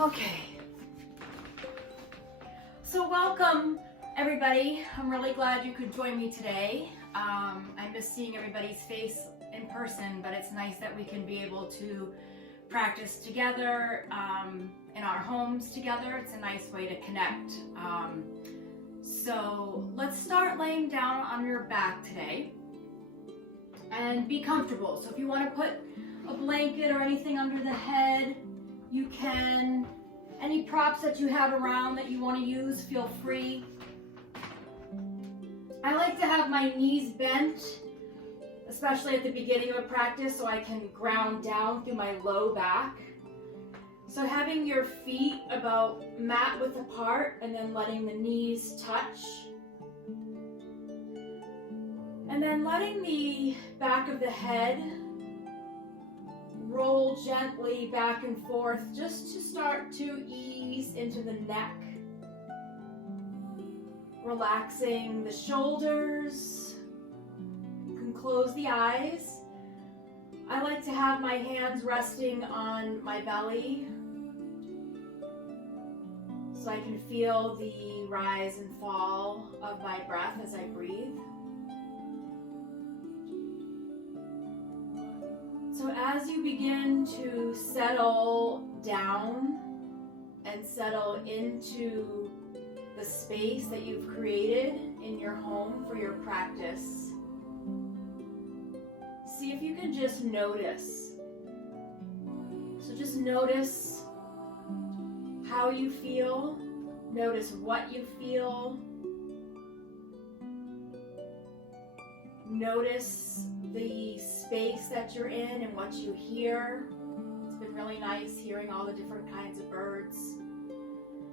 Okay, so welcome everybody. I'm really glad you could join me today. I miss seeing everybody's face in person, but it's nice that we can be able to practice together in our homes together. It's a nice way to connect. So let's start laying down on your back today and be comfortable. So if you want to put a blanket or anything under the head, you can. Any props that you have around that you want to use, feel free. I like to have my knees bent, especially at the beginning of a practice, so I can ground down through my low back. So having your feet about mat width apart and then letting the knees touch. And then letting the back of the head roll gently back and forth just to start to ease into the neck. Relaxing the shoulders. You can close the eyes. I like to have my hands resting on my belly so I can feel the rise and fall of my breath as I breathe. So as you begin to settle down and settle into the space that you've created in your home for your practice, see if you can just notice. So just notice how you feel, notice what you feel, notice the space that you're in and what you hear. It's been really nice hearing all the different kinds of birds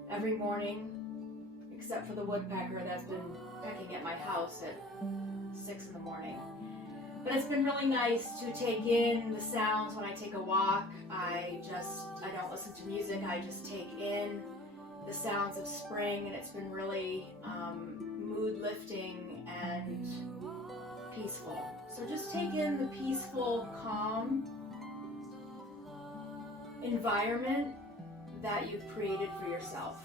every morning, except for the woodpecker that's been pecking at my house at 6 in the morning. But it's been really nice to take in the sounds when I take a walk. I don't listen to music, I just take in the sounds of spring, and it's been really mood lifting and peaceful. So just take in the peaceful, calm environment that you've created for yourself.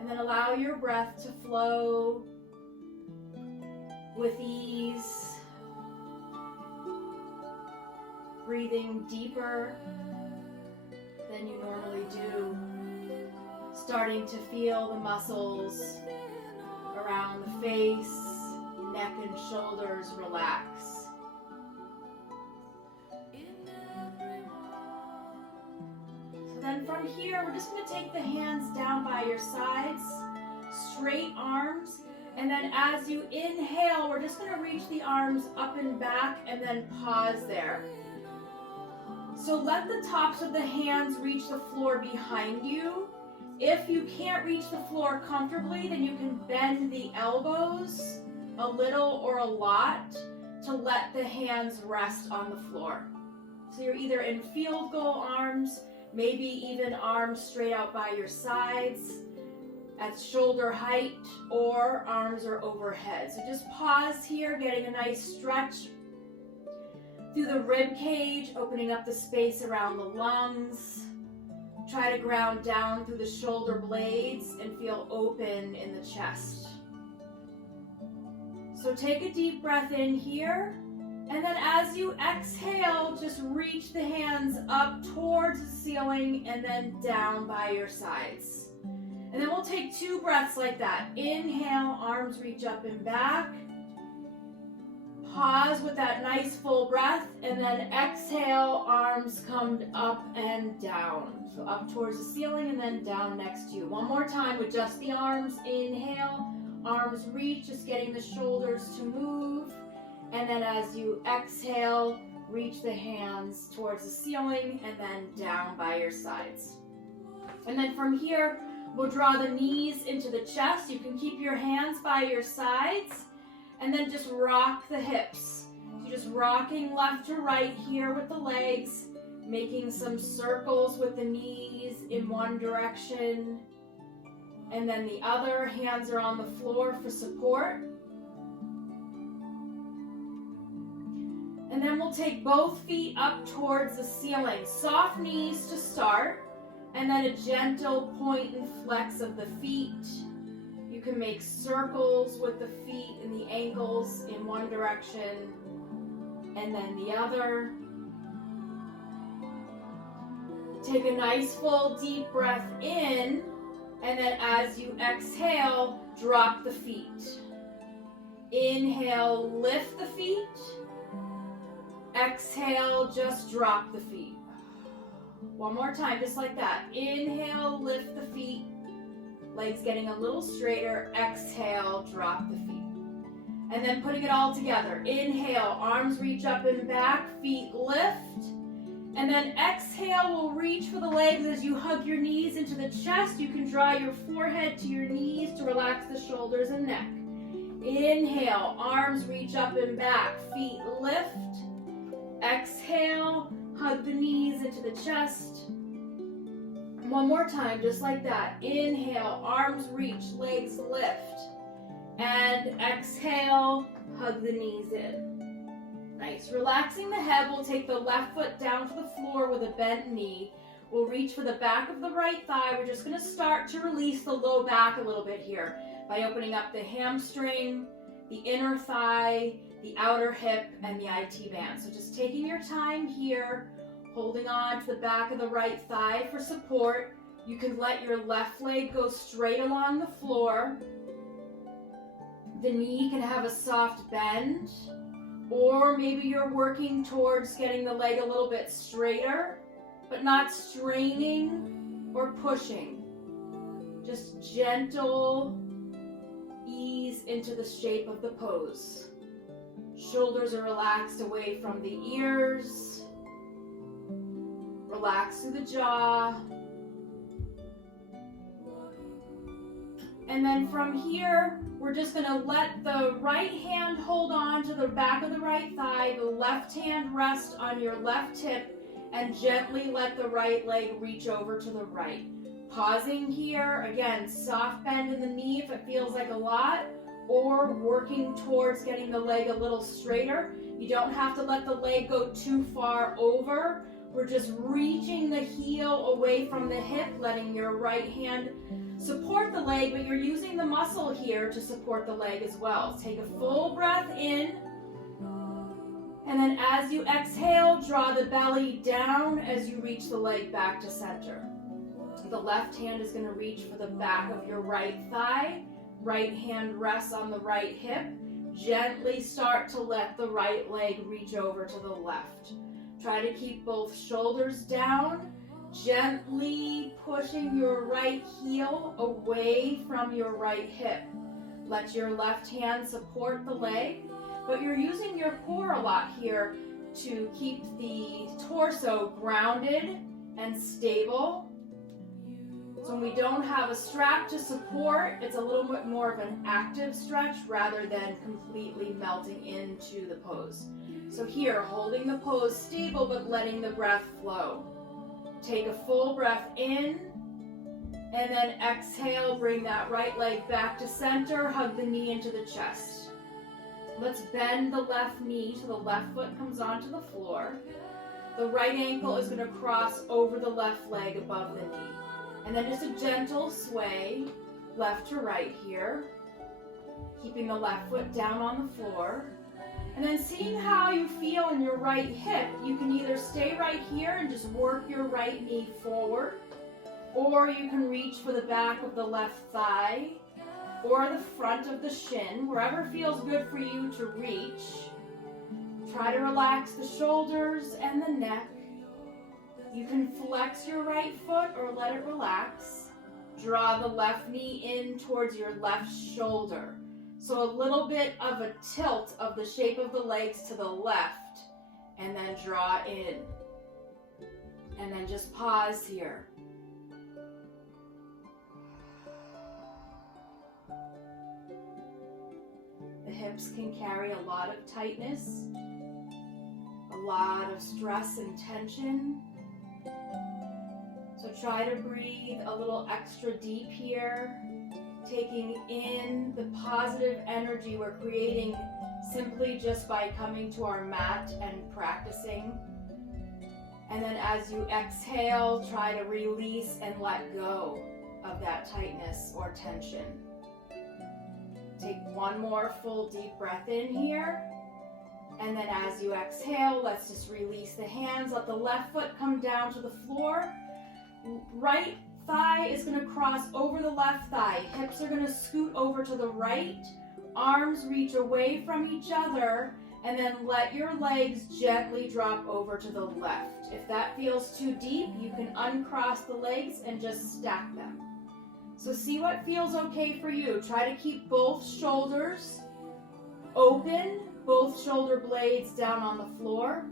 And then allow your breath to flow with ease, breathing deeper than you normally do, starting to feel the muscles around the face, neck and shoulders relax. So then from here, we're just going to take the hands down by your sides, straight arms, and then as you inhale, we're just going to reach the arms up and back and then pause there. So let the tops of the hands reach the floor behind you. If you can't reach the floor comfortably, then you can bend the elbows a little or a lot to let the hands rest on the floor. So you're either in field goal arms, maybe even arms straight out by your sides at shoulder height, or arms are overhead. So just pause here, getting a nice stretch through the rib cage, opening up the space around the lungs. Try to ground down through the shoulder blades and feel open in the chest. So take a deep breath in here, and then as you exhale, just reach the hands up towards the ceiling and then down by your sides. And then we'll take 2 breaths like that. Inhale, arms reach up and back. Pause with that nice full breath, and then exhale, arms come up and down. So up towards the ceiling and then down next to you. One more time with just the arms. Inhale, arms reach, just getting the shoulders to move. And then as you exhale, reach the hands towards the ceiling and then down by your sides. And then from here, we'll draw the knees into the chest. You can keep your hands by your sides. And then just rock the hips. So just rocking left to right here with the legs, making some circles with the knees in one direction. And then the other, hands are on the floor for support. And And then we'll take both feet up towards the ceiling. Soft knees to start, and then a gentle point and flex of the feet. You can make circles with the feet and the ankles in one direction and then the other. Take a nice full deep breath in, and then as you exhale, drop the feet. Inhale, lift the feet. Exhale, just drop the feet. One more time, just like that. Inhale, lift the feet. Legs getting a little straighter. Exhale, drop the feet. And then putting it all together. Inhale, arms reach up and back, feet lift. And then exhale, we'll reach for the legs as you hug your knees into the chest. You can draw your forehead to your knees to relax the shoulders and neck. Inhale, arms reach up and back, feet lift. Exhale, hug the knees into the chest. One more time, just like that. Inhale, arms reach, legs lift. And exhale, hug the knees in. Nice. Relaxing the head, we'll take the left foot down to the floor with a bent knee. We'll reach for the back of the right thigh. We're just going to start to release the low back a little bit here by opening up the hamstring, the inner thigh, the outer hip, and the IT band. So just taking your time here, holding on to the back of the right thigh for support. You can let your left leg go straight along the floor. The knee can have a soft bend, or maybe you're working towards getting the leg a little bit straighter, but not straining or pushing. Just gentle ease into the shape of the pose. Shoulders are relaxed away from the ears. Relax through the jaw. And then from here, we're just going to let the right hand hold on to the back of the right thigh, the left hand rest on your left hip, and gently let the right leg reach over to the right. Pausing here, again, soft bend in the knee if it feels like a lot, or working towards getting the leg a little straighter. You don't have to let the leg go too far over. We're just reaching the heel away from the hip, letting your right hand support the leg, but you're using the muscle here to support the leg as well. Take a full breath in, and then as you exhale, draw the belly down as you reach the leg back to center. The left hand is going to reach for the back of your right thigh. Right hand rests on the right hip. Gently start to let the right leg reach over to the left. Try to keep both shoulders down. Gently pushing your right heel away from your right hip. Let your left hand support the leg, but you're using your core a lot here to keep the torso grounded and stable. So when we don't have a strap to support, it's a little bit more of an active stretch rather than completely melting into the pose. So here, holding the pose stable but letting the breath flow. Take a full breath in, and then exhale, bring that right leg back to center, hug the knee into the chest. Let's bend the left knee till the left foot comes onto the floor. The right ankle is going to cross over the left leg above the knee. And then just a gentle sway, left to right here, keeping the left foot down on the floor. And then seeing how you feel in your right hip, you can either stay right here and just work your right knee forward, or you can reach for the back of the left thigh, or the front of the shin, wherever feels good for you to reach. Try to relax the shoulders and the neck. You can flex your right foot or let it relax. Draw the left knee in towards your left shoulder. So a little bit of a tilt of the shape of the legs to the left, and then draw in. And then just pause here. The hips can carry a lot of tightness, a lot of stress and tension. So try to breathe a little extra deep here, taking in the positive energy we're creating, simply just by coming to our mat and practicing. And then as you exhale, try to release and let go of that tightness or tension. Take one more full deep breath in here. And then as you exhale, let's just release the hands. Let the left foot come down to the floor. Right thigh is going to cross over the left thigh. Hips are going to scoot over to the right. Arms reach away from each other. And then let your legs gently drop over to the left. If that feels too deep, you can uncross the legs and just stack them. So see what feels okay for you. Try to keep both shoulders open, both shoulder blades down on the floor.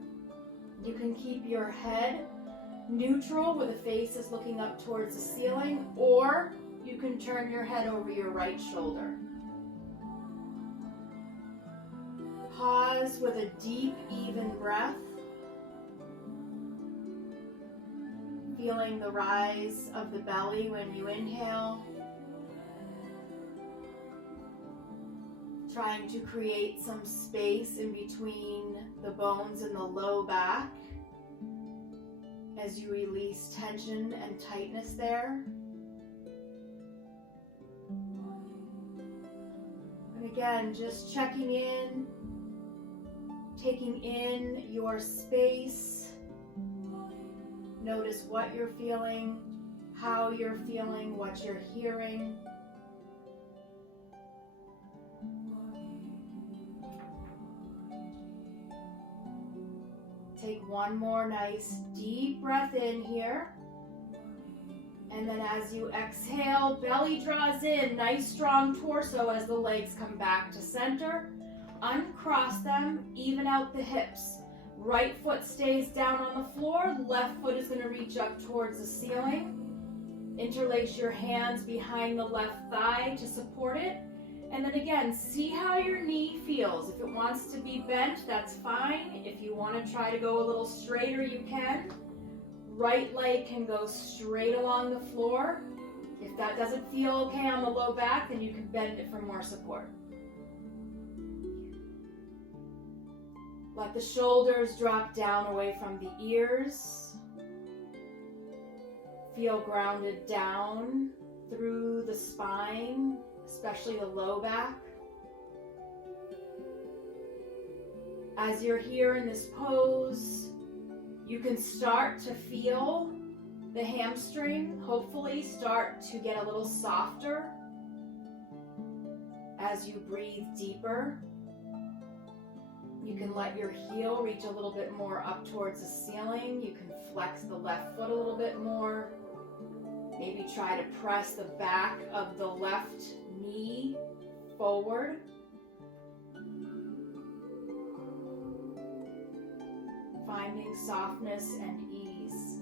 You can keep your head neutral where the face is looking up towards the ceiling, or you can turn your head over your right shoulder. Pause with a deep, even breath. Feeling the rise of the belly when you inhale. Trying to create some space in between the bones in the low back as you release tension and tightness there. And again, just checking in, taking in your space. Notice what you're feeling, how you're feeling, what you're hearing. Take one more nice deep breath in here. And then as you exhale, belly draws in, nice strong torso as the legs come back to center. Uncross them, even out the hips. Right foot stays down on the floor, left foot is going to reach up towards the ceiling. Interlace your hands behind the left thigh to support it. And then again, see how your knee feels. If it wants to be bent, that's fine. If you want to try to go a little straighter, you can. Right leg can go straight along the floor. If that doesn't feel okay on the low back, then you can bend it for more support. Let the shoulders drop down away from the ears. Feel grounded down through the spine, especially the low back. As you're here in this pose, you can start to feel the hamstring, hopefully start to get a little softer as you breathe deeper. You can let your heel reach a little bit more up towards the ceiling. You can flex the left foot a little bit more. Maybe try to press the back of the left knee forward. Finding softness and ease.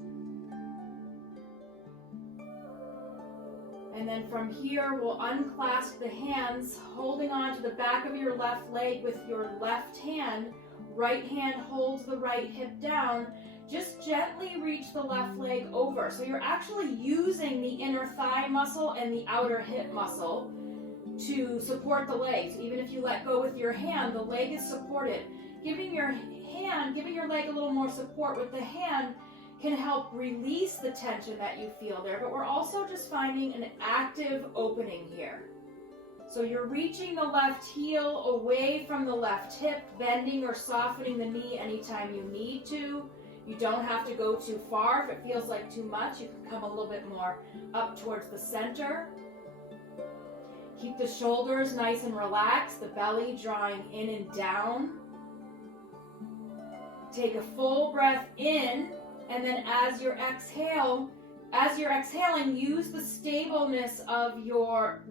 And then from here, we'll unclasp the hands, holding on to the back of your left leg with your left hand. Right hand holds the right hip down. Just gently reach the left leg over. So you're actually using the inner thigh muscle and the outer hip muscle to support the leg. So even if you let go with your hand, the leg is supported. Giving your leg a little more support with the hand can help release the tension that you feel there, but we're also just finding an active opening here. So you're reaching the left heel away from the left hip, bending or softening the knee anytime you need to. You don't have to go too far. If it feels like too much, you can come a little bit more up towards the center. Keep the shoulders nice and relaxed, the belly drawing in and down. Take a full breath in. And then as you're exhaling, use the stableness of your,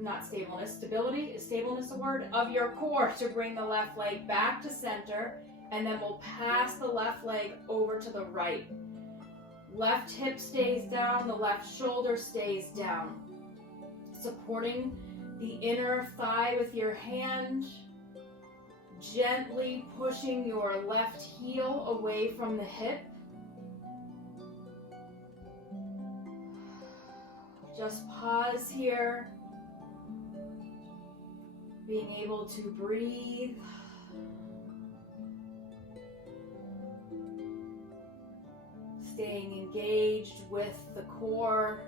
stability, is stableness a word? Of your core to bring the left leg back to center, and then we'll pass the left leg over to the right. Left hip stays down, the left shoulder stays down. Supporting the inner thigh with your hand, gently pushing your left heel away from the hip. Just pause here, being able to breathe staying engaged with the core,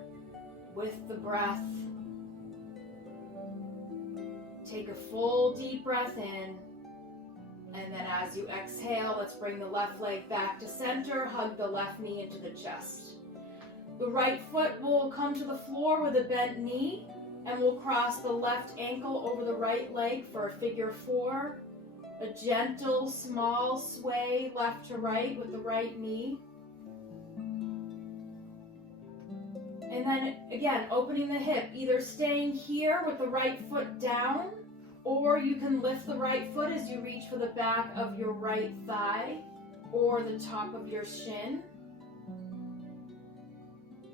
with the breath. Take a full deep breath in, and then as you exhale, let's bring the left leg back to center, hug the left knee into the chest. The right foot will come to the floor with a bent knee, and we'll cross the left ankle over the right leg for a figure four. A gentle, small sway left to right with the right knee. And then again, opening the hip, either staying here with the right foot down, or you can lift the right foot as you reach for the back of your right thigh or the top of your shin.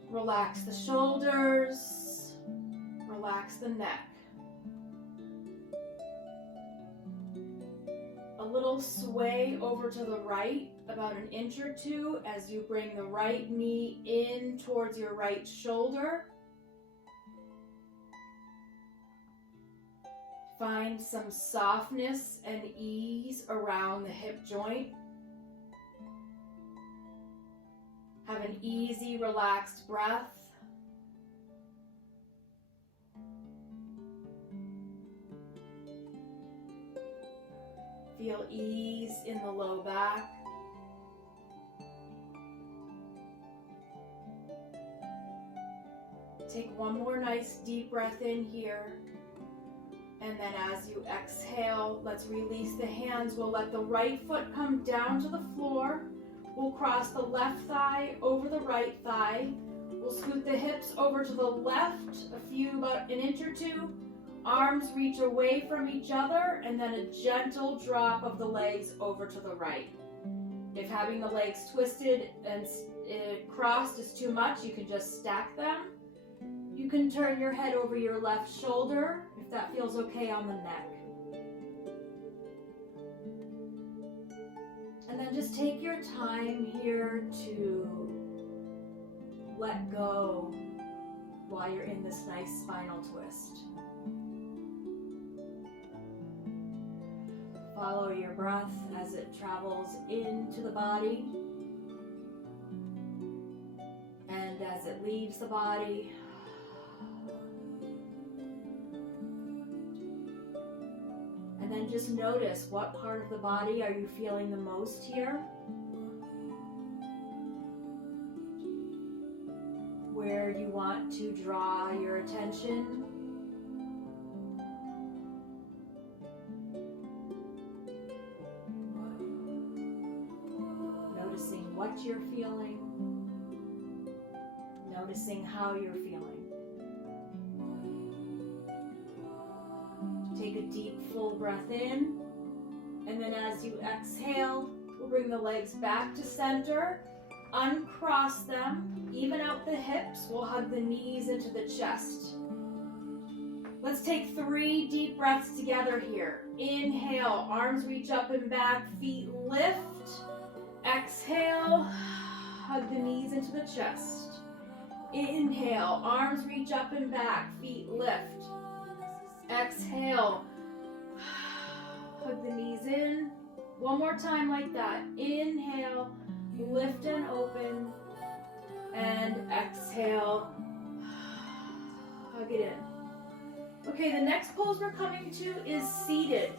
Relax the shoulders, relax the neck. A little sway over to the right, about an inch or two, as you bring the right knee in towards your right shoulder. Find some softness and ease around the hip joint. Have an easy, relaxed breath. Feel ease in the low back. Take one more nice deep breath in here. And then as you exhale, let's release the hands. We'll let the right foot come down to the floor. We'll cross the left thigh over the right thigh. We'll scoot the hips over to the left, about an inch or two. Arms reach away from each other, and then a gentle drop of the legs over to the right. If having the legs twisted and crossed is too much, you can just stack them. You can turn your head over your left shoulder if that feels okay on the neck. And then just take your time here to let go while you're in this nice spinal twist. Follow your breath as it travels into the body and as it leaves the body. And then just notice, what part of the body are you feeling the most here? Where you want to draw your attention. Noticing what you're feeling. Noticing how you're feeling. Take a deep, full breath in, and then as you exhale, we'll bring the legs back to center, uncross them, even out the hips. We'll hug the knees into the chest. Let's take 3 deep breaths together here. Inhale, arms reach up and back, feet lift. Exhale, hug the knees into the chest. Inhale, arms reach up and back, feet lift. Exhale, hug the knees in. One more time like that. Inhale, lift and open. And exhale, hug it in. Okay, the next pose we're coming to is seated.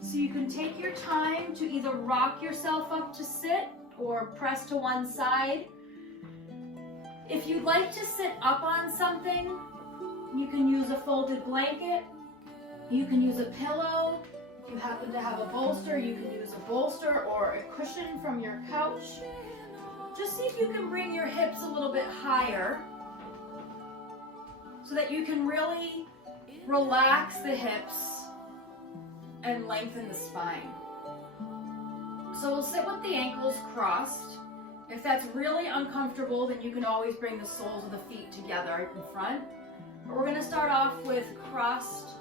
So you can take your time to either rock yourself up to sit or press to one side. If you'd like to sit up on something, you can use a folded blanket. You can use a pillow. If you happen to have a bolster, you can use a bolster or a cushion from your couch. Just see if you can bring your hips a little bit higher so that you can really relax the hips and lengthen the spine. So we'll sit with the ankles crossed. If that's really uncomfortable, then you can always bring the soles of the feet together in front. But we're going to start off with crossed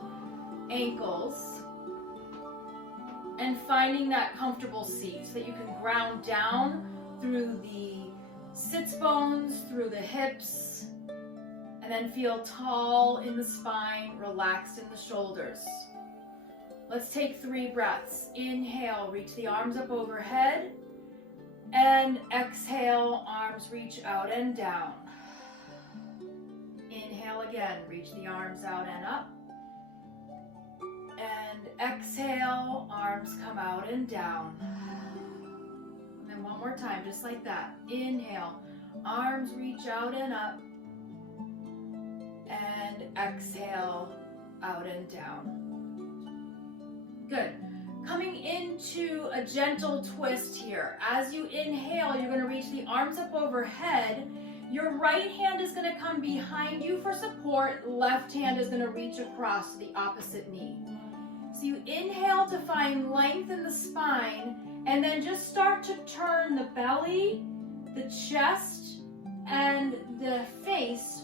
ankles and finding that comfortable seat so that you can ground down through the sits bones, through the hips, and then feel tall in the spine, relaxed in the shoulders. Let's take 3 breaths. Inhale, reach the arms up overhead. And exhale, arms reach out and down. Inhale again, reach the arms out and up. And exhale, arms come out and down. And then one more time, just like that. Inhale, arms reach out and up. And exhale, out and down. Good. Coming into a gentle twist here. As you inhale, you're going to reach the arms up overhead. Your right hand is going to come behind you for support. Left hand is going to reach across to the opposite knee. So you inhale to find length in the spine, and then just start to turn the belly, the chest, and the face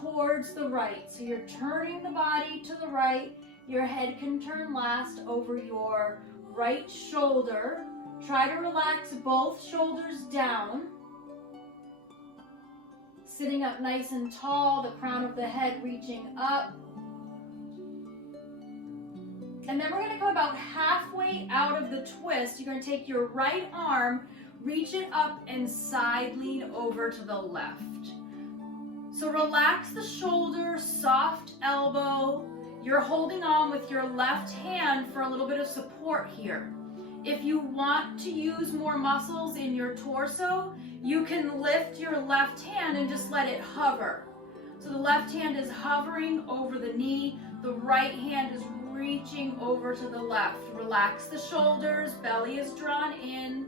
towards the right. So you're turning the body to the right. Your head can turn last over your right shoulder. Try to relax both shoulders down. Sitting up nice and tall, the crown of the head reaching up. And then we're going to come about halfway out of the twist. You're going to take your right arm, reach it up, and side lean over to the left. So relax the shoulder, soft elbow. You're holding on with your left hand for a little bit of support here. If you want to use more muscles in your torso, you can lift your left hand and just let it hover. So the left hand is hovering over the knee, the right hand is reaching over to the left. Relax the shoulders, belly is drawn in.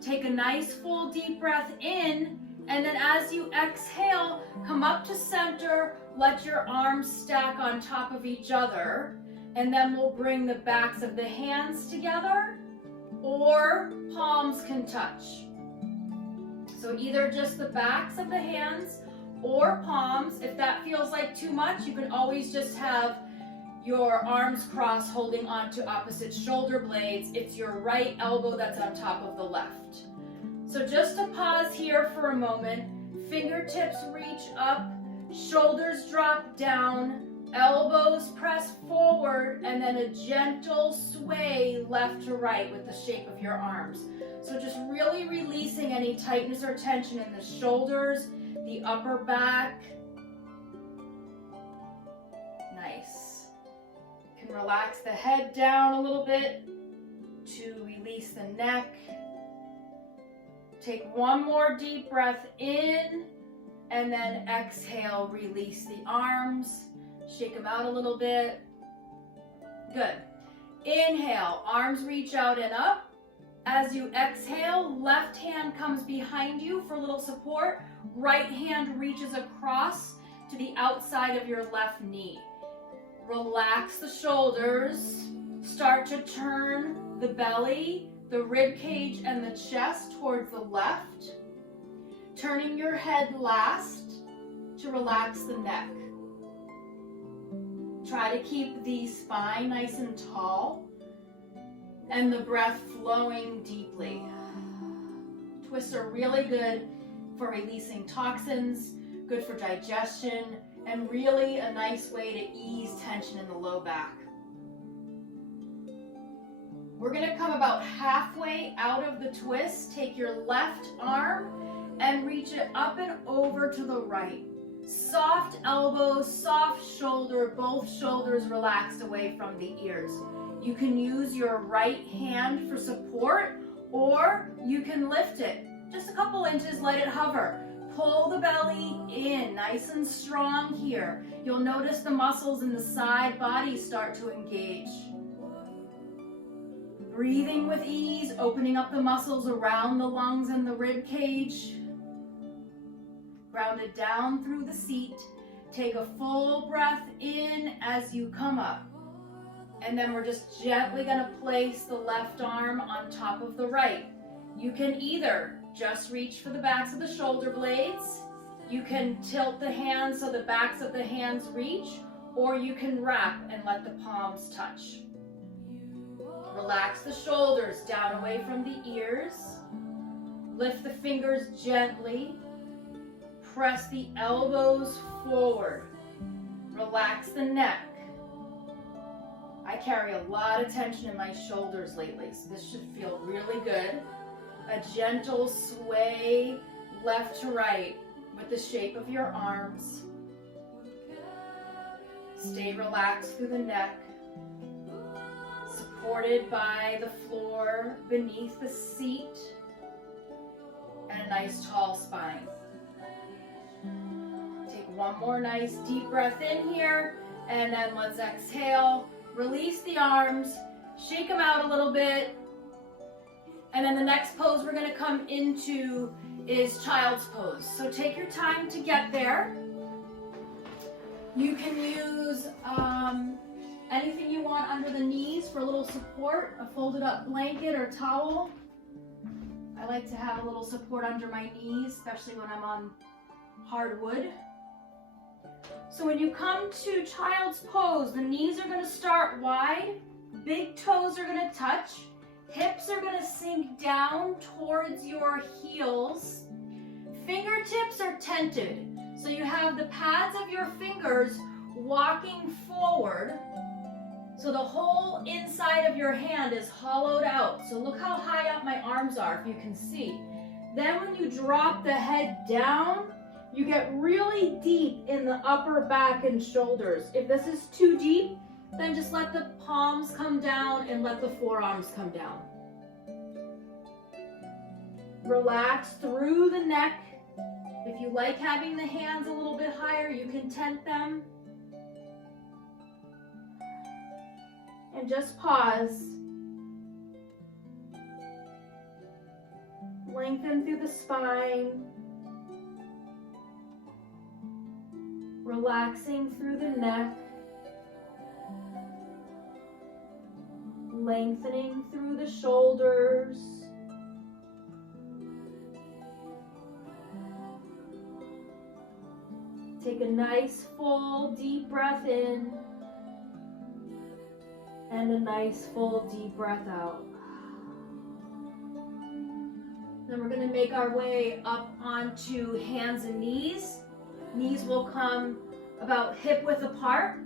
Take a nice full deep breath in, and then as you exhale, come up to center, let your arms stack on top of each other, and then we'll bring the backs of the hands together, or palms can touch. So either just the backs of the hands or palms. If that feels like too much, you can always just have your arms crossed holding onto opposite shoulder blades. It's your right elbow that's on top of the left. So just to pause here for a moment, fingertips reach up, shoulders drop down, elbows press forward, and then a gentle sway left to right with the shape of your arms. So just really releasing any tightness or tension in the shoulders, the upper back. Nice. You can relax the head down a little bit to release the neck. Take one more deep breath in, and then exhale, release the arms. Shake them out a little bit. Good. Inhale, arms reach out and up. As you exhale, left hand comes behind you for a little support. Right hand reaches across to the outside of your left knee. Relax the shoulders. Start to turn the belly, the rib cage, and the chest towards the left. Turning your head last to relax the neck. Try to keep the spine nice and tall and the breath flowing deeply. Twists are really good for releasing toxins, good for digestion, and really a nice way to ease tension in the low back. We're going to come about halfway out of the twist. Take your left arm and reach it up and over to the right. Soft elbow, soft shoulder, both shoulders relaxed away from the ears. You can use your right hand for support, or you can lift it just a couple inches, let it hover. Pull the belly in, nice and strong here. You'll notice the muscles in the side body start to engage. Breathing with ease, opening up the muscles around the lungs and the rib cage. Grounded down through the seat. Take a full breath in as you come up. And then we're just gently going to place the left arm on top of the right. You can either just reach for the backs of the shoulder blades. You can tilt the hands so the backs of the hands reach, or you can wrap and let the palms touch. Relax the shoulders down away from the ears. Lift the fingers gently. Press the elbows forward. Relax the neck. I carry a lot of tension in my shoulders lately, so this should feel really good. A gentle sway left to right with the shape of your arms. Stay relaxed through the neck, supported by the floor beneath the seat, and a nice tall spine. Take one more nice deep breath in here, and then let's exhale. Release the arms, shake them out a little bit, and then the next pose we're going to come into is child's pose. So take your time to get there. You can use anything you want under the knees for a little support, a folded up blanket or towel. I like to have a little support under my knees, especially when I'm on hardwood. So when you come to child's pose, the knees are going to start wide, big toes are going to touch, hips are going to sink down towards your heels, fingertips are tented. So you have the pads of your fingers walking forward. So the whole inside of your hand is hollowed out. So look how high up my arms are, if you can see. Then when you drop the head down, you get really deep in the upper back and shoulders. If this is too deep, then just let the palms come down and let the forearms come down. Relax through the neck. If you like having the hands a little bit higher, you can tent them. And just pause. Lengthen through the spine. Relaxing through the neck. Lengthening through the shoulders. Take a nice full deep breath in and a nice full deep breath out. Then we're going to make our way up onto hands and knees. Knees will come about hip width apart.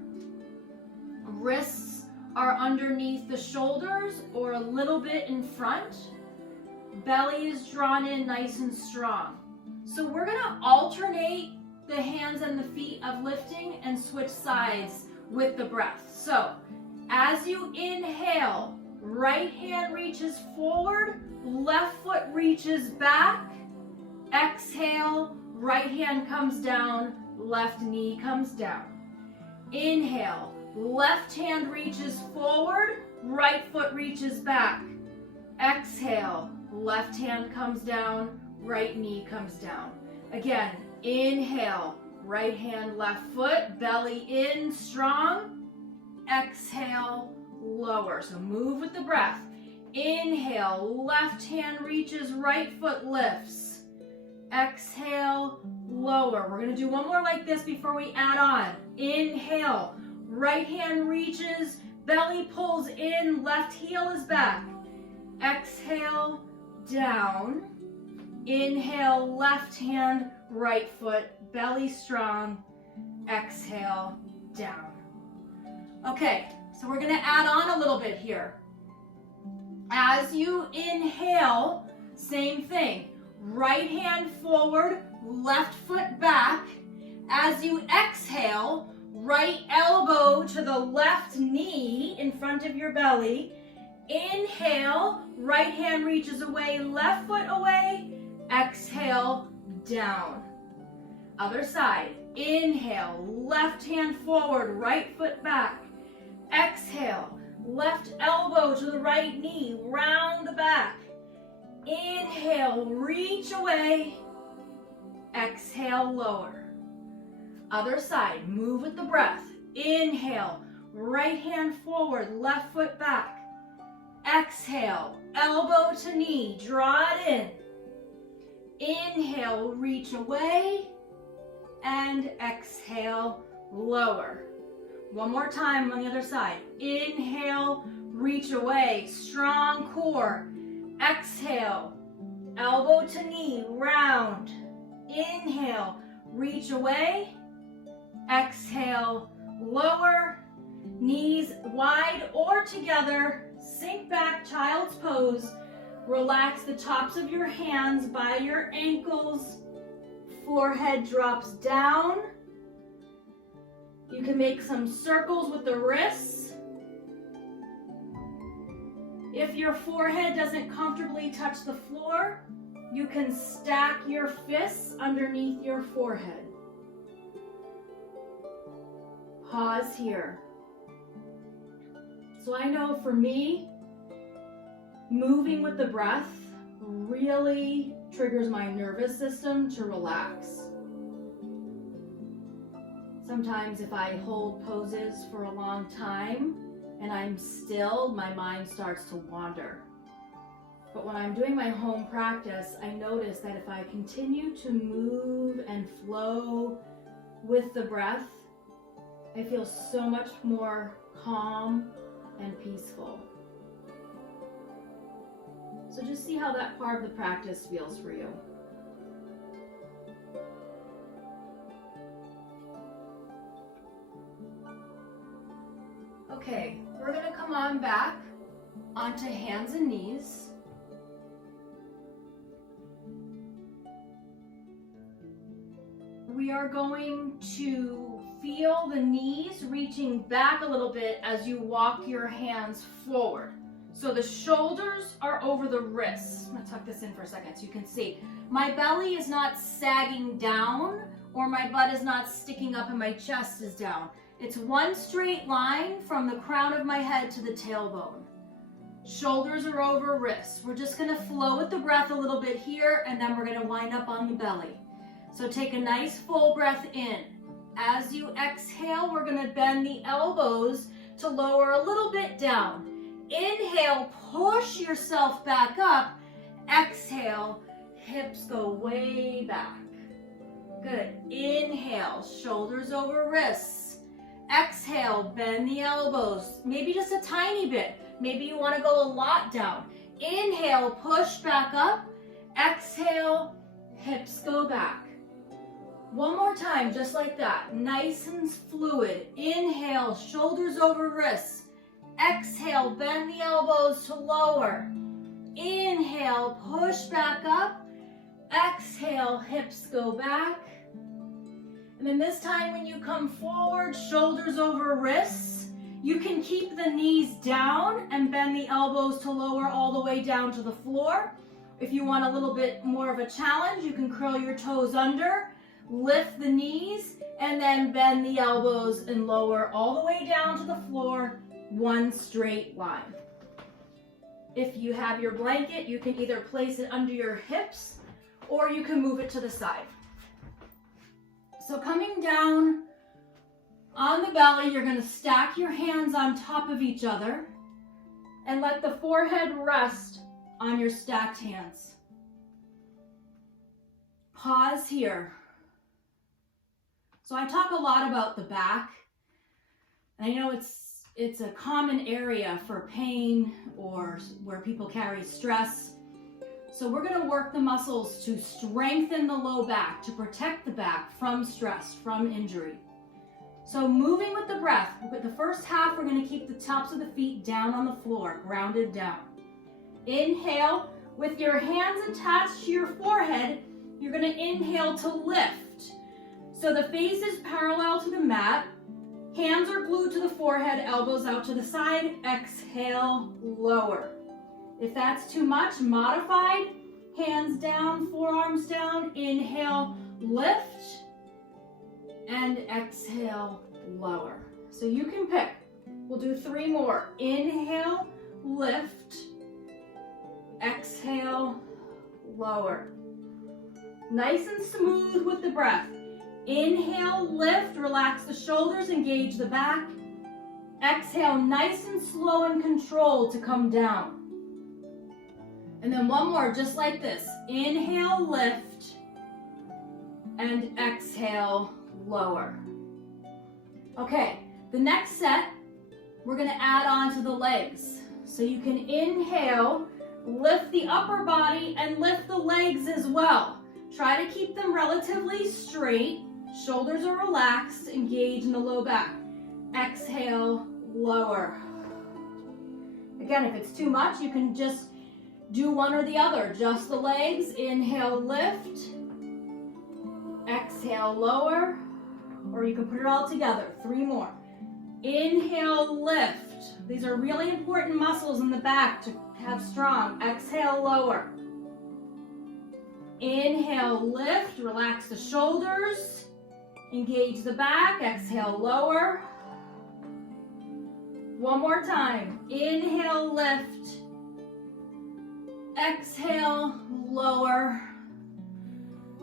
Wrists are underneath the shoulders or a little bit in front. Belly is drawn in nice and strong. So we're going to alternate the hands and the feet of lifting and switch sides with the breath. So as you inhale, right hand reaches forward, left foot reaches back. Exhale, right hand comes down, left knee comes down. Inhale, left hand reaches forward, right foot reaches back. Exhale, left hand comes down, right knee comes down. Again, inhale, right hand, left foot, belly in, strong. Exhale, lower. So move with the breath. Inhale, left hand reaches, right foot lifts. Exhale, lower. We're going to do one more like this before we add on. Inhale, right hand reaches, belly pulls in, left heel is back. Exhale, down. Inhale, left hand, right foot, belly strong. Exhale, down. Okay, so we're going to add on a little bit here. As you inhale, same thing. Right hand forward, left foot back. As you exhale, right elbow to the left knee in front of your belly. Inhale, right hand reaches away, left foot away. Exhale, down. Other side. Inhale, left hand forward, right foot back. Exhale, left elbow to the right knee, round the back. Inhale, reach away. Exhale, lower. Other side, move with the breath. Inhale, right hand forward, left foot back. Exhale, elbow to knee, draw it in. Inhale, reach away. And exhale, lower. One more time on the other side. Inhale, reach away, strong core. Exhale, elbow to knee, round. Inhale, reach away. Exhale, lower. Knees wide or together, sink back, child's pose. Relax the tops of your hands by your ankles. Forehead drops down. You can make some circles with the wrists. If your forehead doesn't comfortably touch the floor, you can stack your fists underneath your forehead. Pause here. So I know for me, moving with the breath really triggers my nervous system to relax. Sometimes if I hold poses for a long time and I'm still, my mind starts to wander. But when I'm doing my home practice, I notice that if I continue to move and flow with the breath, I feel so much more calm and peaceful. So just see how that part of the practice feels for you. Okay, we're going to come on back onto hands and knees. We are going to feel the knees reaching back a little bit as you walk your hands forward. So the shoulders are over the wrists. I'm going to tuck this in for a second so you can see. My belly is not sagging down, or my butt is not sticking up and my chest is down. It's one straight line from the crown of my head to the tailbone. Shoulders are over wrists. We're just going to flow with the breath a little bit here, and then we're going to wind up on the belly. So take a nice full breath in. As you exhale, we're going to bend the elbows to lower a little bit down. Inhale, push yourself back up. Exhale, hips go way back. Good. Inhale, shoulders over wrists. Exhale, bend the elbows, maybe just a tiny bit. Maybe you want to go a lot down. Inhale, push back up. Exhale, hips go back. One more time, just like that. Nice and fluid. Inhale, shoulders over wrists. Exhale, bend the elbows to lower. Inhale, push back up. Exhale, hips go back. And then this time when you come forward, shoulders over wrists, you can keep the knees down and bend the elbows to lower all the way down to the floor. If you want a little bit more of a challenge, you can curl your toes under, lift the knees, and then bend the elbows and lower all the way down to the floor, one straight line. If you have your blanket, you can either place it under your hips or you can move it to the side. So coming down on the belly, you're going to stack your hands on top of each other and let the forehead rest on your stacked hands. Pause here. So I talk a lot about the back, and I know it's a common area for pain or where people carry stress. So we're going to work the muscles to strengthen the low back, to protect the back from stress, from injury. So moving with the breath, with the first half, we're going to keep the tops of the feet down on the floor, grounded down. Inhale, with your hands attached to your forehead, you're going to inhale to lift. So the face is parallel to the mat, hands are glued to the forehead, elbows out to the side, exhale, lower. If that's too much, modified, hands down, forearms down, inhale, lift, and exhale, lower. So you can pick. We'll do 3 more. Inhale, lift, exhale, lower. Nice and smooth with the breath. Inhale, lift, relax the shoulders, engage the back. Exhale, nice and slow and controlled to come down. And then one more, just like this. Inhale, lift, and exhale, lower. Okay, the next set, we're going to add on to the legs. So you can inhale, lift the upper body, and lift the legs as well. Try to keep them relatively straight. Shoulders are relaxed, engage in the low back. Exhale, lower. Again, if it's too much, you can just do one or the other. Just the legs. Inhale, lift. Exhale, lower. Or you can put it all together. 3 more. Inhale, lift. These are really important muscles in the back to have strong. Exhale, lower. Inhale, lift. Relax the shoulders. Engage the back. Exhale, lower. One more time. Inhale, lift. Exhale, lower.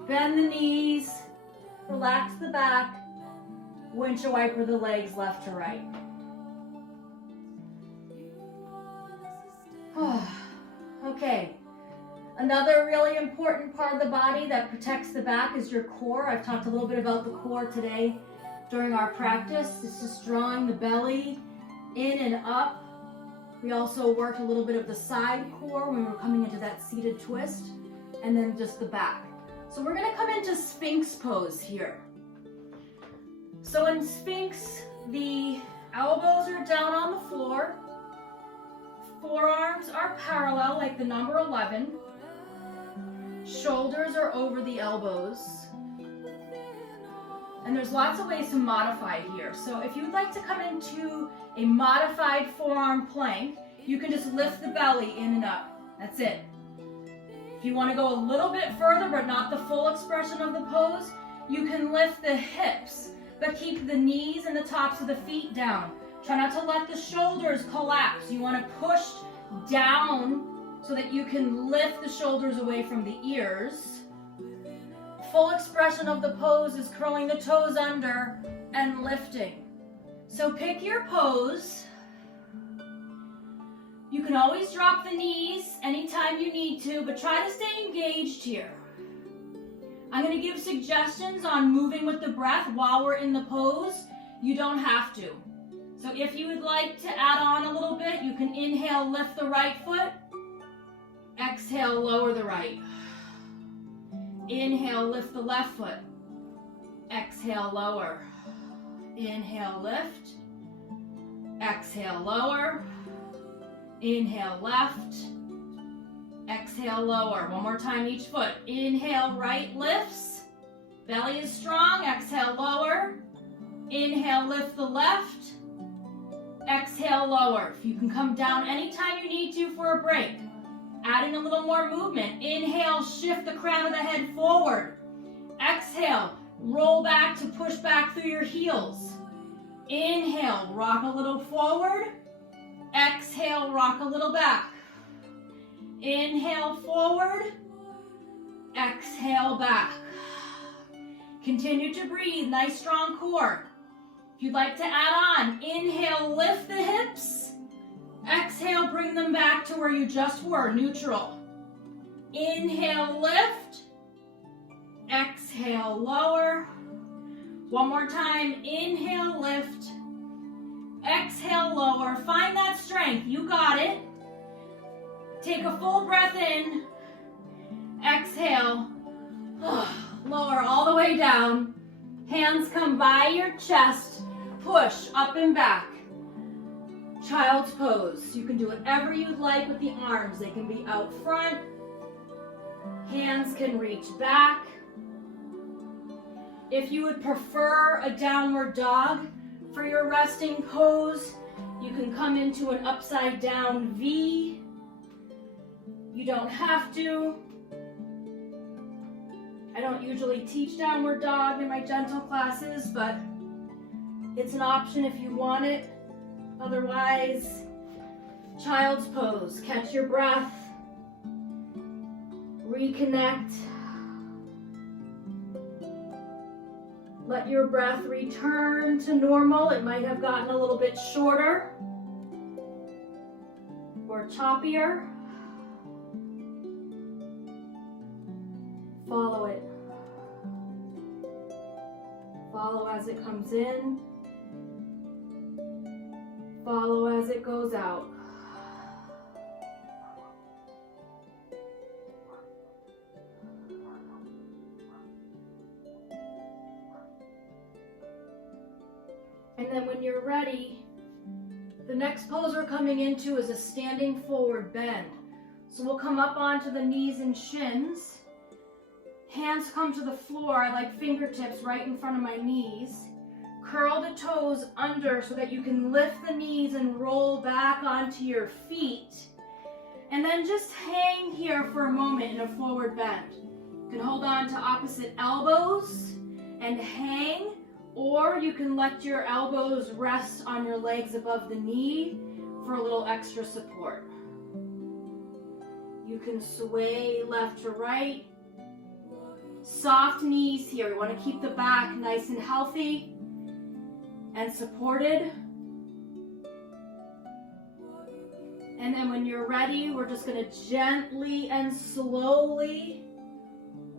Bend the knees. Relax the back. Windshield wiper the legs left to right. Okay. Another really important part of the body that protects the back is your core. I've talked a little bit about the core today during our practice. It's just drawing the belly in and up. We also worked a little bit of the side core when we were coming into that seated twist, and then just the back. So we're going to come into Sphinx pose here. So in Sphinx, the elbows are down on the floor. Forearms are parallel like the number 11. Shoulders are over the elbows. And there's lots of ways to modify here. So if you'd like to come into a modified forearm plank, you can just lift the belly in and up. That's it. If you want to go a little bit further, but not the full expression of the pose, you can lift the hips, but keep the knees and the tops of the feet down. Try not to let the shoulders collapse. You want to push down so that you can lift the shoulders away from the ears. Full expression of the pose is curling the toes under and lifting. So pick your pose. You can always drop the knees anytime you need to, but try to stay engaged here. I'm going to give suggestions on moving with the breath while we're in the pose. You don't have to. So if you would like to add on a little bit, you can inhale, lift the right foot. Exhale, lower the right. Inhale, lift the left foot. Exhale, lower. Inhale, lift. Exhale, lower. Inhale, left. Exhale, lower. One more time each foot. Inhale, right lifts. Belly is strong. Exhale, lower. Inhale, lift the left. Exhale, lower. If you can come down anytime you need to for a break. Adding a little more movement. Inhale, shift the crown of the head forward. Exhale, roll back to push back through your heels. Inhale, rock a little forward. Exhale, rock a little back. Inhale, forward. Exhale, back. Continue to breathe. Nice, strong core. If you'd like to add on, inhale, lift the hips. Exhale, bring them back to where you just were, neutral. Inhale, lift. Exhale, lower. One more time. Inhale, lift. Exhale, lower. Find that strength. You got it. Take a full breath in. Exhale. Lower all the way down. Hands come by your chest. Push up and back. Child's pose. You can do whatever you'd like with the arms. They can be out front. Hands can reach back. If you would prefer a downward dog for your resting pose, you can come into an upside down V. You don't have to. I don't usually teach downward dog in my gentle classes, but it's an option if you want it. Otherwise, child's pose. Catch your breath. Reconnect. Let your breath return to normal. It might have gotten a little bit shorter or choppier. Follow it. Follow as it comes in. Follow as it goes out. And then when you're ready, next pose we're coming into is a standing forward bend. So we'll come up onto the knees and shins. Hands come to the floor. I like fingertips right in front of my knees. Curl the toes under so that you can lift the knees and roll back onto your feet. And then just hang here for a moment in a forward bend. You can hold on to opposite elbows and hang, or you can let your elbows rest on your legs above the knee for a little extra support. You can sway left to right. Soft knees here. We want to keep the back nice and healthy and supported. And then when you're ready, we're just going to gently and slowly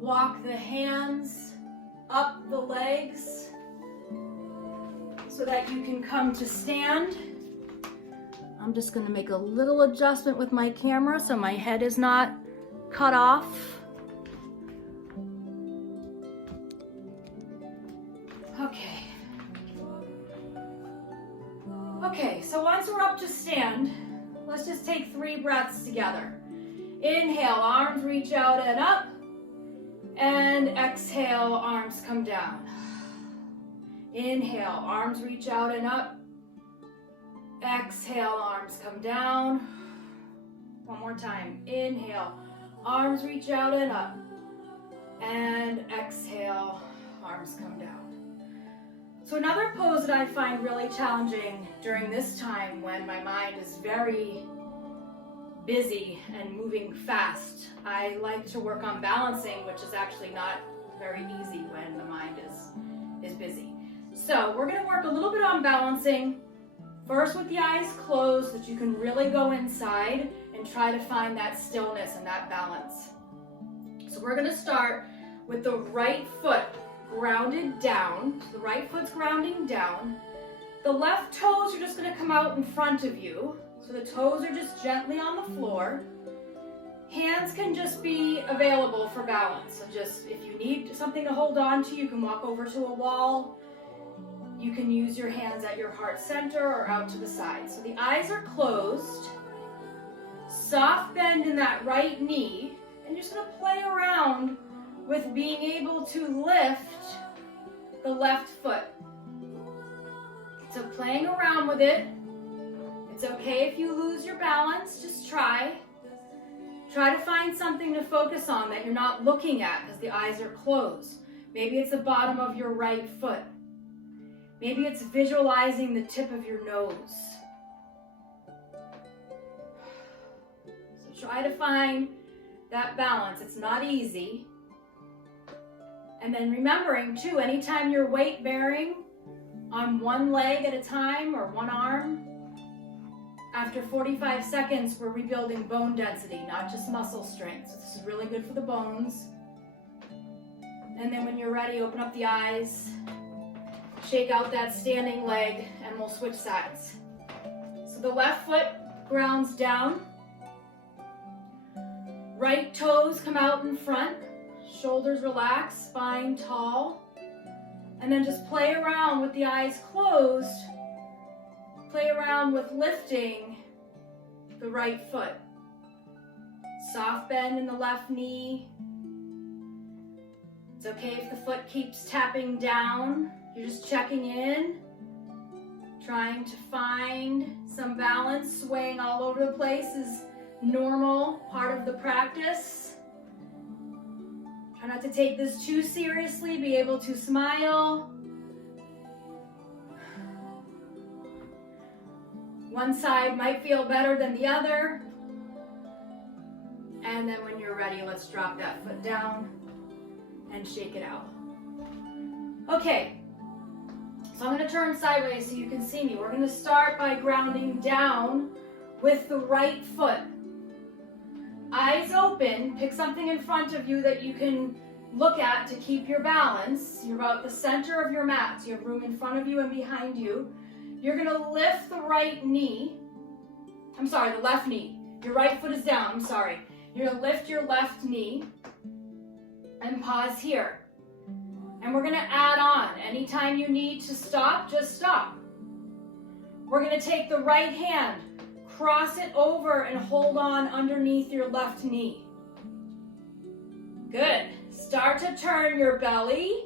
walk the hands up the legs so that you can come to stand. I'm just going to make a little adjustment with my camera so my head is not cut off. Okay. Okay, so once we're up to stand, let's just take 3 breaths together. Inhale, arms reach out and up. And exhale, arms come down. Inhale, arms reach out and up. Exhale, arms come down. One more time. Inhale, arms reach out and up. And exhale, arms come down. So another pose that I find really challenging during this time when my mind is very busy and moving fast, I like to work on balancing, which is actually not very easy when the mind is busy. So we're going to work a little bit on balancing, first with the eyes closed so that you can really go inside and try to find that stillness and that balance. So we're going to start with the right foot grounded down. So the right foot's grounding down. The left toes are just going to come out in front of you. So the toes are just gently on the floor. Hands can just be available for balance. So just if you need something to hold on to, you can walk over to a wall. You can use your hands at your heart center or out to the side. So the eyes are closed. Soft bend in that right knee. And you're just going to play around with being able to lift the left foot. So playing around with it. It's okay if you lose your balance, just try. Try to find something to focus on that you're not looking at because the eyes are closed. Maybe it's the bottom of your right foot. Maybe it's visualizing the tip of your nose. So try to find that balance. It's not easy. And then remembering too, anytime you're weight bearing on one leg at a time or one arm, after 45 seconds, we're rebuilding bone density, not just muscle strength. So this is really good for the bones. And then when you're ready, open up the eyes, shake out that standing leg, and we'll switch sides. So the left foot grounds down. Right toes come out in front. Shoulders relaxed, spine tall. And then just play around with the eyes closed. Play around with lifting the right foot. Soft bend in the left knee. It's okay if the foot keeps tapping down. You're just checking in, trying to find some balance. Swaying all over the place is normal, part of the practice. Try not to take this too seriously. Be able to smile. One side might feel better than the other. And then when you're ready, let's drop that foot down and shake it out. Okay, so I'm going to turn sideways so you can see me. We're going to start by grounding down with the right foot. Eyes open, pick something in front of you that you can look at to keep your balance. You're about the center of your mat, so you have room in front of you and behind you. You're going to lift the right knee. The left knee. Your right foot is down, I'm sorry. You're going to lift your left knee and pause here. And we're going to add on. Anytime you need to stop, just stop. We're going to take the right hand, cross it over and hold on underneath your left knee. Good. Start to turn your belly,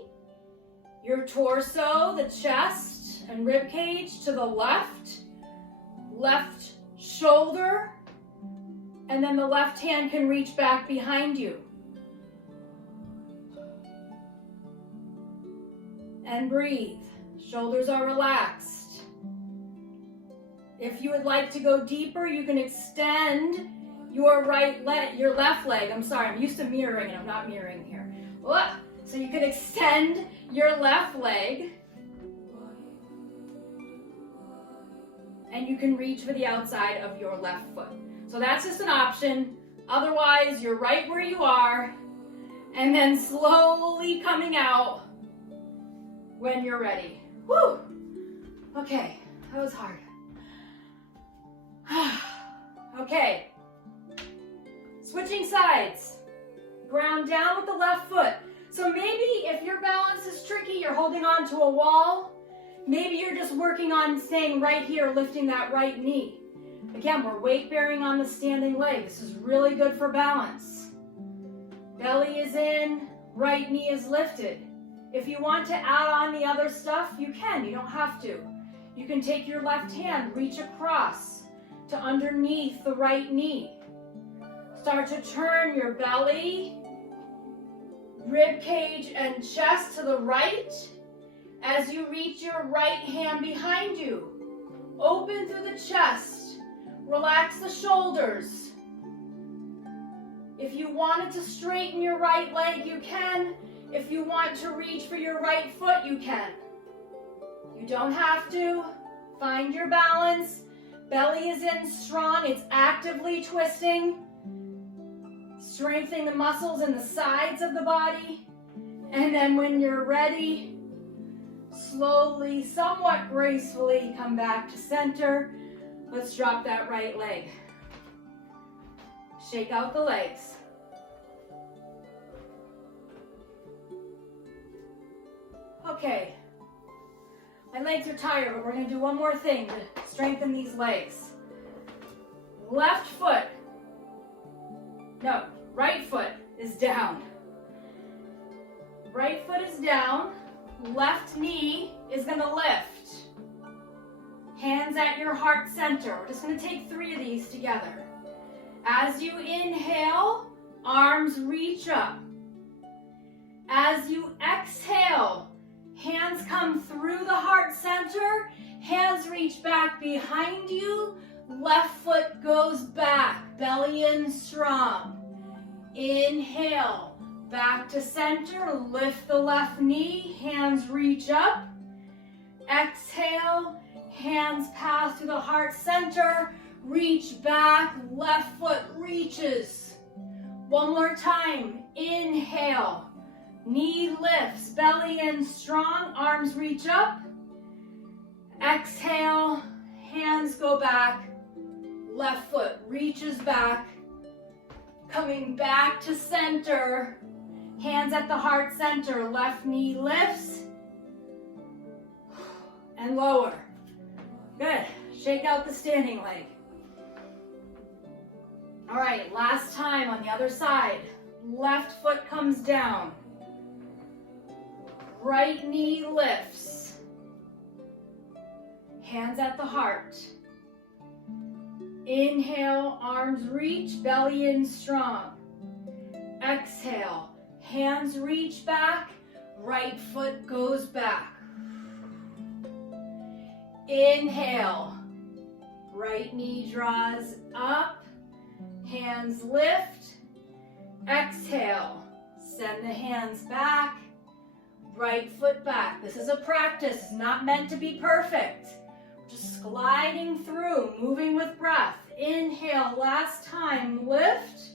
your torso, the chest and rib cage to the left shoulder, and then the left hand can reach back behind you. And breathe. Shoulders are relaxed. If you would like to go deeper, you can extend your left leg. I'm sorry, I'm used to mirroring and I'm not mirroring here. So you can extend your left leg and you can reach for the outside of your left foot. So that's just an option. Otherwise, you're right where you are and then slowly coming out when you're ready. Woo! Okay, that was hard. Okay, switching sides. Ground down with the left foot. So maybe if your balance is tricky, you're holding on to a wall, maybe you're just working on staying right here, lifting that right knee. Again, we're weight bearing on the standing leg. This is really good for balance. Belly is in, right knee is lifted. If you want to add on the other stuff, you can. You don't have to. You can take your left hand, reach across to underneath the right knee. Start to turn your belly, rib cage and chest to the right as you reach your right hand behind you. Open through the chest. Relax the shoulders. If you wanted to straighten your right leg, you can. If you want to reach for your right foot, you can. You don't have to. Find your balance. Belly is in strong. It's actively twisting. Strengthening the muscles in the sides of the body. And then when you're ready, slowly, somewhat gracefully, come back to center. Let's drop that right leg. Shake out the legs. Okay, my legs are tired, but we're going to do one more thing to strengthen these legs. Right foot is down. Right foot is down. Left knee is going to lift. Hands at your heart center. We're just going to take 3 of these together. As you inhale, arms reach up. As you exhale, hands come through the heart center, hands reach back behind you, left foot goes back, belly in strong. Inhale, back to center, lift the left knee, hands reach up. Exhale, hands pass through the heart center, reach back, left foot reaches. One more time, inhale. Knee lifts, belly in strong, arms reach up. Exhale, hands go back, left foot reaches back. Coming back to center, hands at the heart center, left knee lifts and lower. Good, shake out the standing leg. All right, last time on the other side. Left foot comes down. Right knee lifts. Hands at the heart. Inhale, arms reach, belly in strong. Exhale, hands reach back, right foot goes back. Inhale, right knee draws up, hands lift. Exhale, send the hands back. Right foot back. This is a practice, it's not meant to be perfect. Just gliding through, moving with breath. Inhale, last time, lift.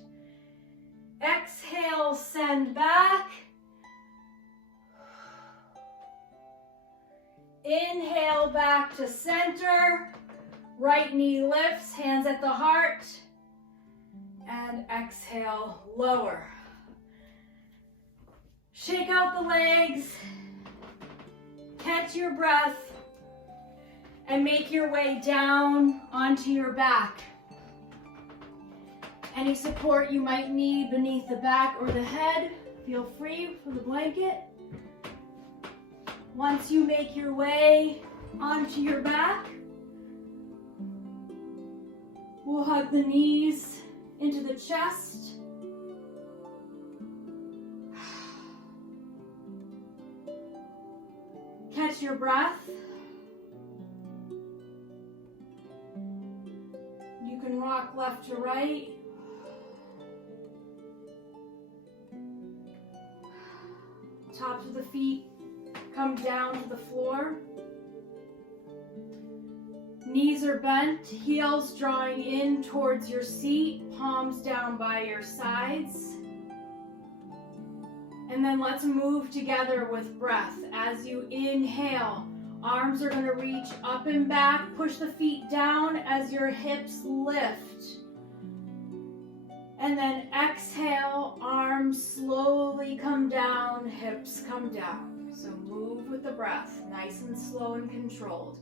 Exhale, send back. Inhale, back to center. Right knee lifts, hands at the heart. And exhale, lower. Shake out the legs, catch your breath, and make your way down onto your back. Any support you might need beneath the back or the head, feel free for the blanket. Once you make your way onto your back, we'll hug the knees into the chest. Catch your breath. You can rock left to right. Tops of the feet come down to the floor. Knees are bent, heels drawing in towards your seat, palms down by your sides. And then let's move together with breath. As you inhale, arms are going to reach up and back. Push the feet down as your hips lift. And then exhale, arms slowly come down, hips come down. So move with the breath, nice and slow and controlled.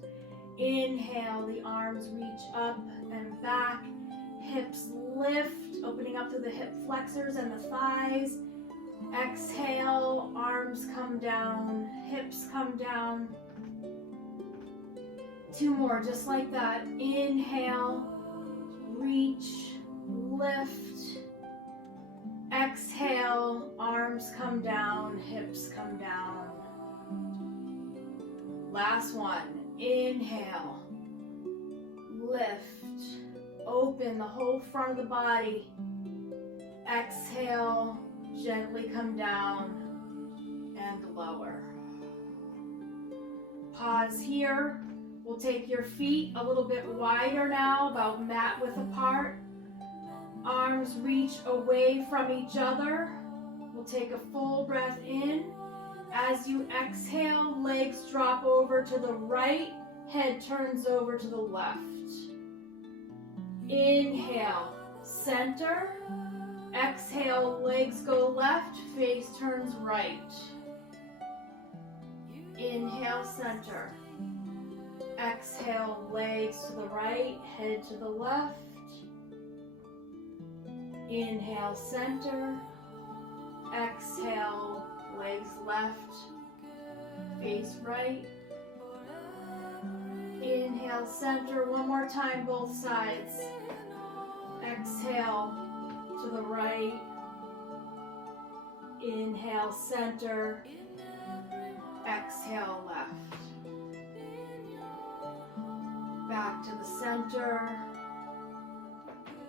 Inhale, the arms reach up and back, hips lift, opening up to the hip flexors and the thighs. Exhale, arms come down, hips come down. 2 more, just like that. Inhale, reach, lift. Exhale, arms come down, hips come down. Last one. Inhale, lift, open the whole front of the body. Exhale, gently come down and lower. Pause here. We'll take your feet a little bit wider now, about mat width apart. Arms reach away from each other. We'll take a full breath in. As you exhale, legs drop over to the right, head turns over to the left. Inhale, center. Exhale, legs go left, face turns right. Inhale, center. Exhale, legs to the right, head to the left. Inhale, center. Exhale, legs left, face right. Inhale, center. One more time, both sides. Exhale to the right. Inhale, center. Exhale, left. Back to the center.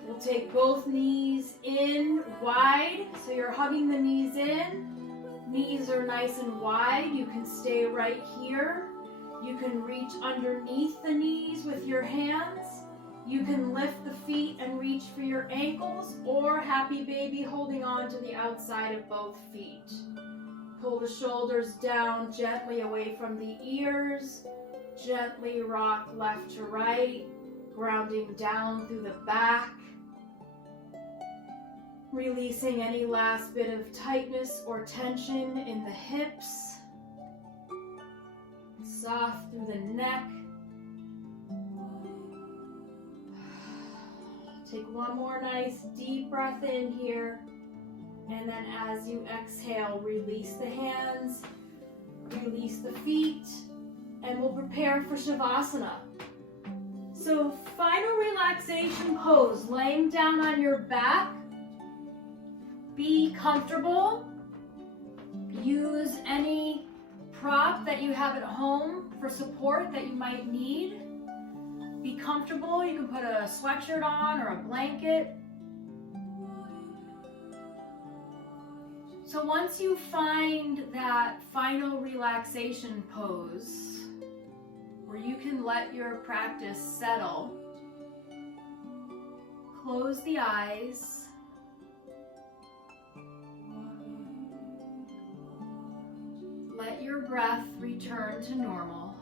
We'll take both knees in wide, so you're hugging the knees in. Knees are nice and wide. You can stay right here. You can reach underneath the knees with your hands. You can lift the feet and reach for your ankles, or happy baby holding on to the outside of both feet. Pull the shoulders down gently away from the ears. Gently rock left to right, grounding down through the back. Releasing any last bit of tightness or tension in the hips. Soft through the neck. Take one more nice deep breath in here. And then as you exhale, release the hands, release the feet, and we'll prepare for Shavasana. So final relaxation pose, laying down on your back. Be comfortable. Use any prop that you have at home for support that you might need. Be comfortable. You can put a sweatshirt on or a blanket. So once you find that final relaxation pose where you can let your practice settle, close the eyes. Let your breath return to normal.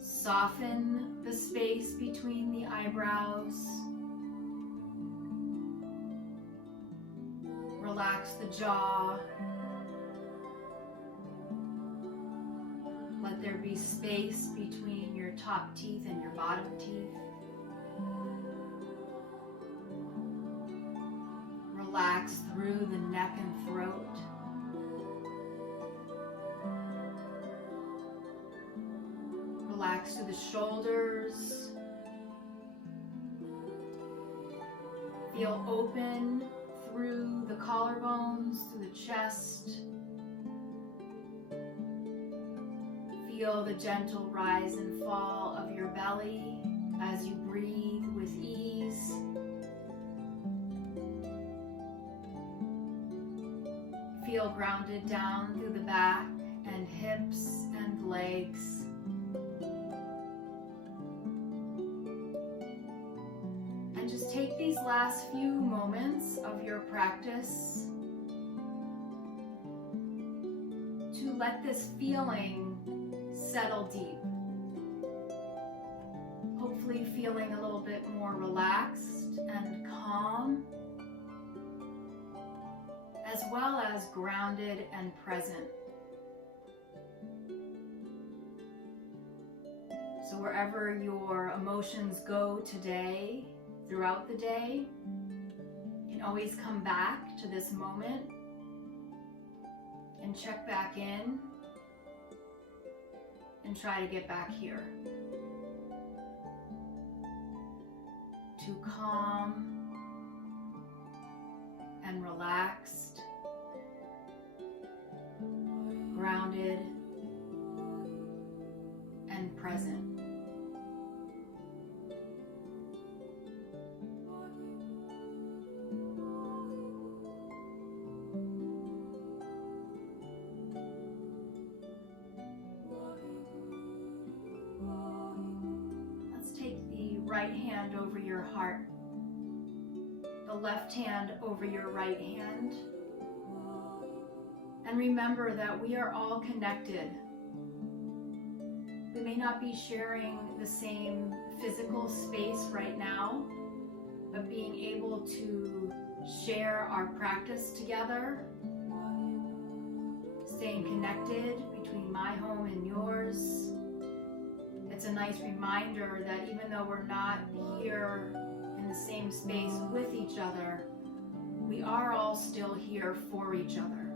Soften the space between the eyebrows. Relax the jaw. Let there be space between your top teeth and your bottom teeth. Relax through the neck and throat. Relax through the shoulders. Feel open through the collarbones, through the chest. Feel the gentle rise and fall of your belly as you breathe with ease. Feel grounded down through the back and hips and legs. And just take these last few moments of your practice to let this feeling settle deep. Hopefully feeling a little bit more relaxed and calm, as well as grounded and present. So wherever your emotions go today, throughout the day, you can always come back to this moment and check back in and try to get back here to calm and relaxed, grounded and present. Right hand over your heart, the left hand over your right hand. And remember that we are all connected. We may not be sharing the same physical space right now, but being able to share our practice together, staying connected between my home and yours. It's a nice reminder that even though we're not here in the same space with each other, we are all still here for each other.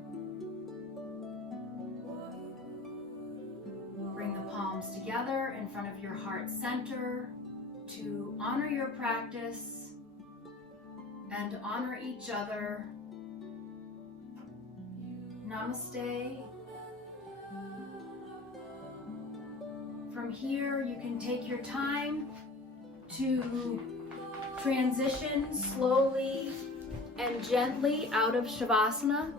Bring the palms together in front of your heart center to honor your practice and honor each other. Namaste. From here, you can take your time to transition slowly and gently out of Shavasana.